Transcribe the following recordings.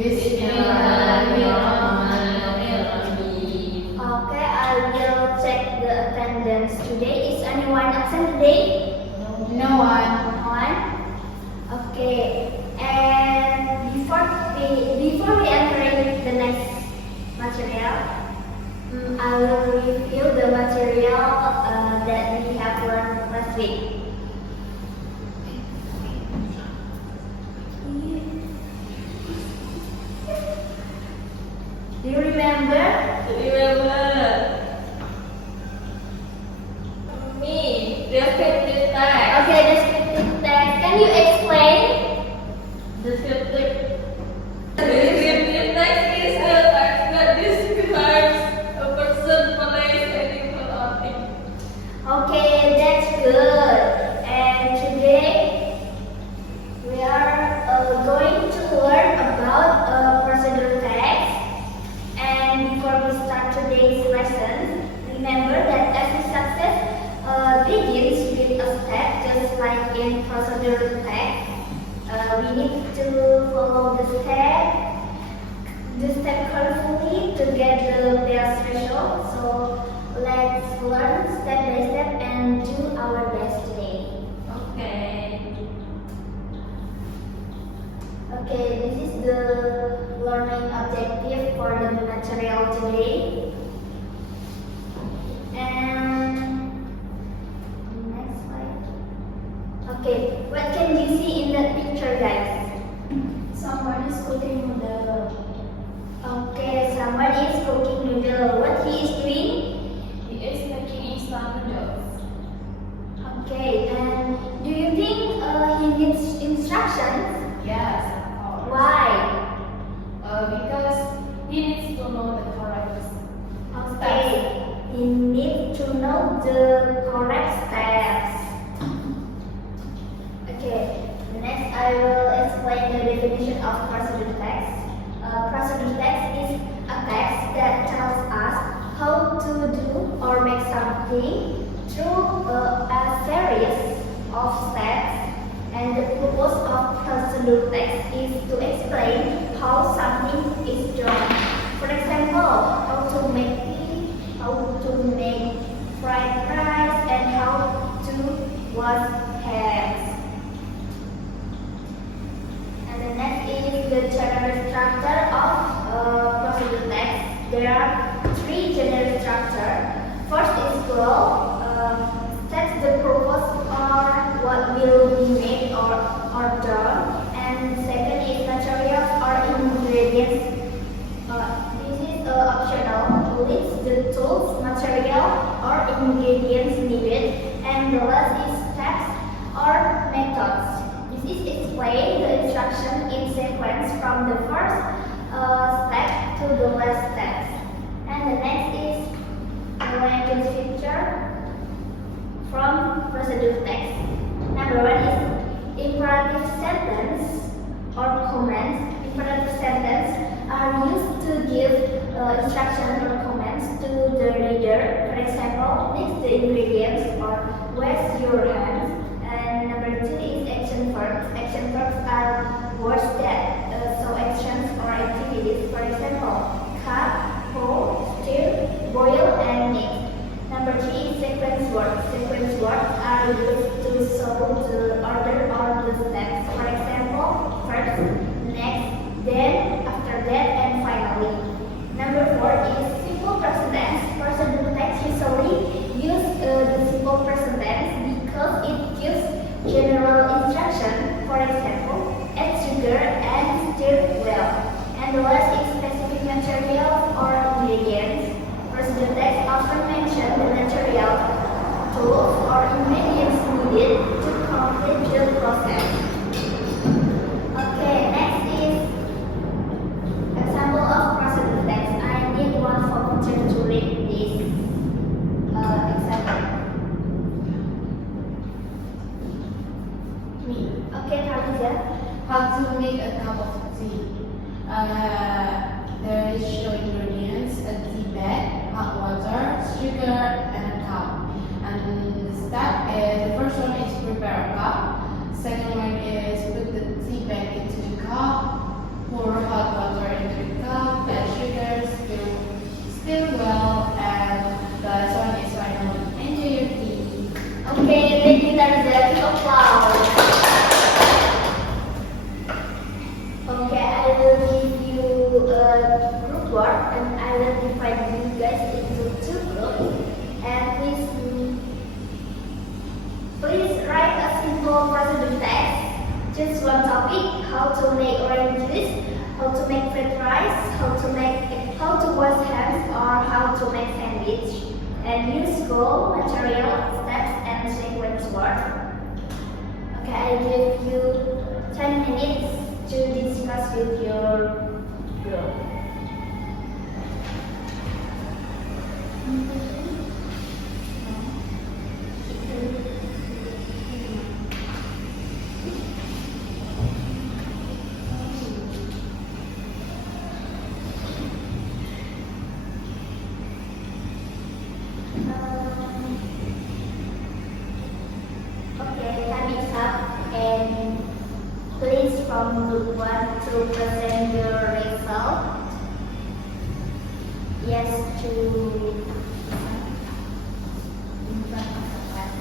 Bismillahirrahmanirrahim. Okay, I will check the attendance today. Is anyone absent today? No one. No one? Okay. And before we enter into the next material, I will review the material that we have learned last week. Do you remember? Me, descriptive text. Okay, descriptive text. Can you explain? Descriptive text is the text that describes a person, place, animal, or thing. Okay, that's good. And today we are going to learn about procedure text. And before we start today's lesson, remember that every success begins with a step, just like in procedure text. We need to follow the step carefully to get the best result. So let's learn step by step and do our best today. Okay. Okay, this is the learning objective for the material today. And next slide. Okay, what can you see in that picture, guys? Someone is cooking noodle. Okay, someone is cooking noodle. What he is doing? He is making instant noodles. Okay, and do you think he needs instructions? Yes, of course. Why? Because he needs to know the correct Okay, he needs to know the correct steps. Okay, next I will explain the definition of procedure text. Procedure text is a text that tells us how to do or make something through a series of steps. And the purpose of procedure text is to explain how something is done. For example, how to make tea, how to make fried rice, and how to wash hands. And the next is the general structure of procedure text. There are three general structures. First is flow, that's the purpose or what will be made or done. And second is materials or ingredients. This is optional. Lists the tools, material or ingredients needed. And the last is steps or methods. This is explain the instruction in sequence from the first step to the last step. And the next is the language feature from procedure text. Number one is imperative sentence or commands. Imperative sentences are used to give instructions or commands to the reader. For example, mix the ingredients or wash your hands. And number two is action verbs. Action verbs are words that show actions or activities. For example, cut, pour, stir, boil, and mix. Number three is sequence words. Sequence words are used to show the order or the steps. For example, first, next, then, after that, and finally. Number four is simple present tense. Procedure text usually use the simple present tense because it gives general instruction. For example, add sugar and stir well. And the last is specific materials or ingredients. Procedure text often mention the material, tools, or ingredients needed to complete the process. Okay, next is example of procedure text. I need one volunteer to read this example. Me. Okay, Khadija. How to make a cup of tea. There is show ingredients: a tea bag, hot water, sugar, and a cup. And the step is the first one is prepare a cup. Second one is put the tea bag into the cup, pour hot water how to make orange juice, how to make fried rice, how to wash hands, or how to make sandwich, and use goal, material, steps, and sequence words. Okay, I give you 10 minutes to discuss with your group. Okay, time is up, and please from group 1 to present your result. Yes, to in front of the class.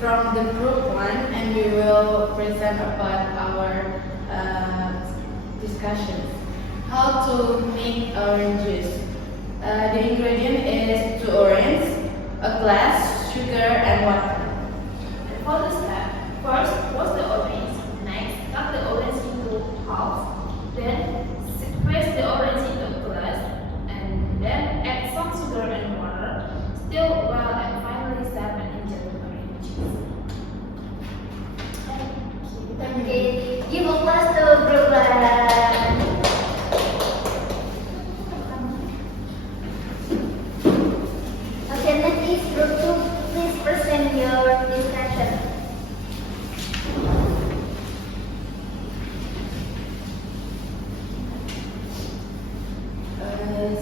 From the group one, and we will present about our discussion. How to make orange juice. The ingredient is 2 oranges, a glass, sugar, and water. And for the step, first wash the orange. Next, cut the orange into half. Then press the orange into a glass, and then add some sugar and water. Stir well, and finally serve and enjoy the orange juice. Okay, give applause to group 1. Okay, next is group 2. Please present your discussion.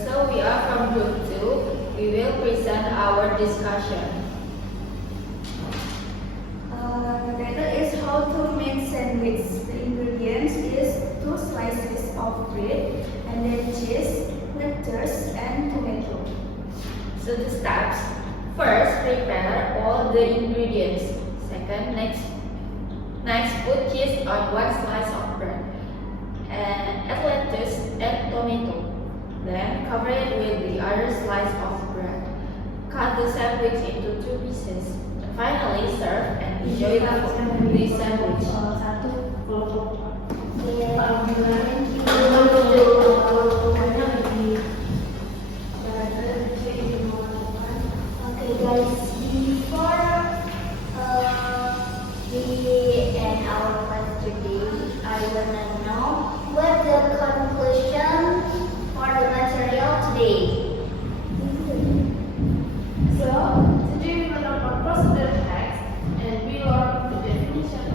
So we are from group 2. We will present our discussion. That is how to make sandwich. The ingredients is 2 slices of bread, and then cheese, lettuce, and tomato. So the steps. First, prepare all the ingredients. Second, next put cheese on 1 slice of bread. And add lettuce and tomato. Then cover it with the other slice of bread. Cut the sandwich into 2 pieces. And finally, serve and enjoy the sandwich. Okay, guys, before we end our class today, I wanna know what the conclusion for the material today. So, today we will learn about procedure text, and we learn the definition,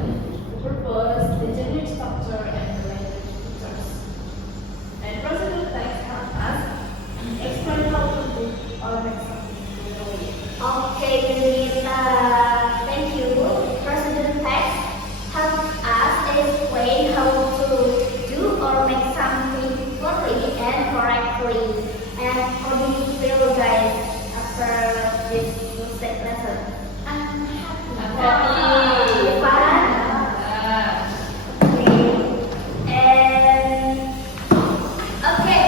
the purpose, the generic structure, and the language features. And procedure text helps us explain how to do or make something in a way. Okay, Nita, thank you. President text helps us explain how to do or make something poorly and correctly. And how do you feel, guys, after this lesson? I'm happy. Fun? Okay. And okay.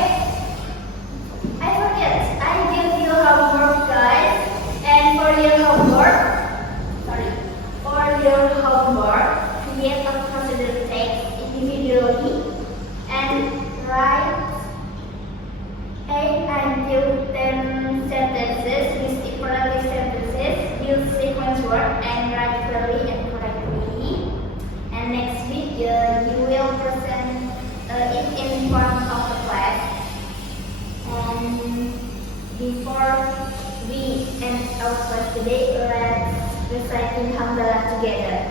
I forget. I give you homework, guys. And for your homework, create a procedure text individually and write 8 until 10 sentences with equality sentences, use sequence word, and write clearly and correctly. And next week, you will present it in front of the class. And before we end our class today, let's recite in Hamdalah together.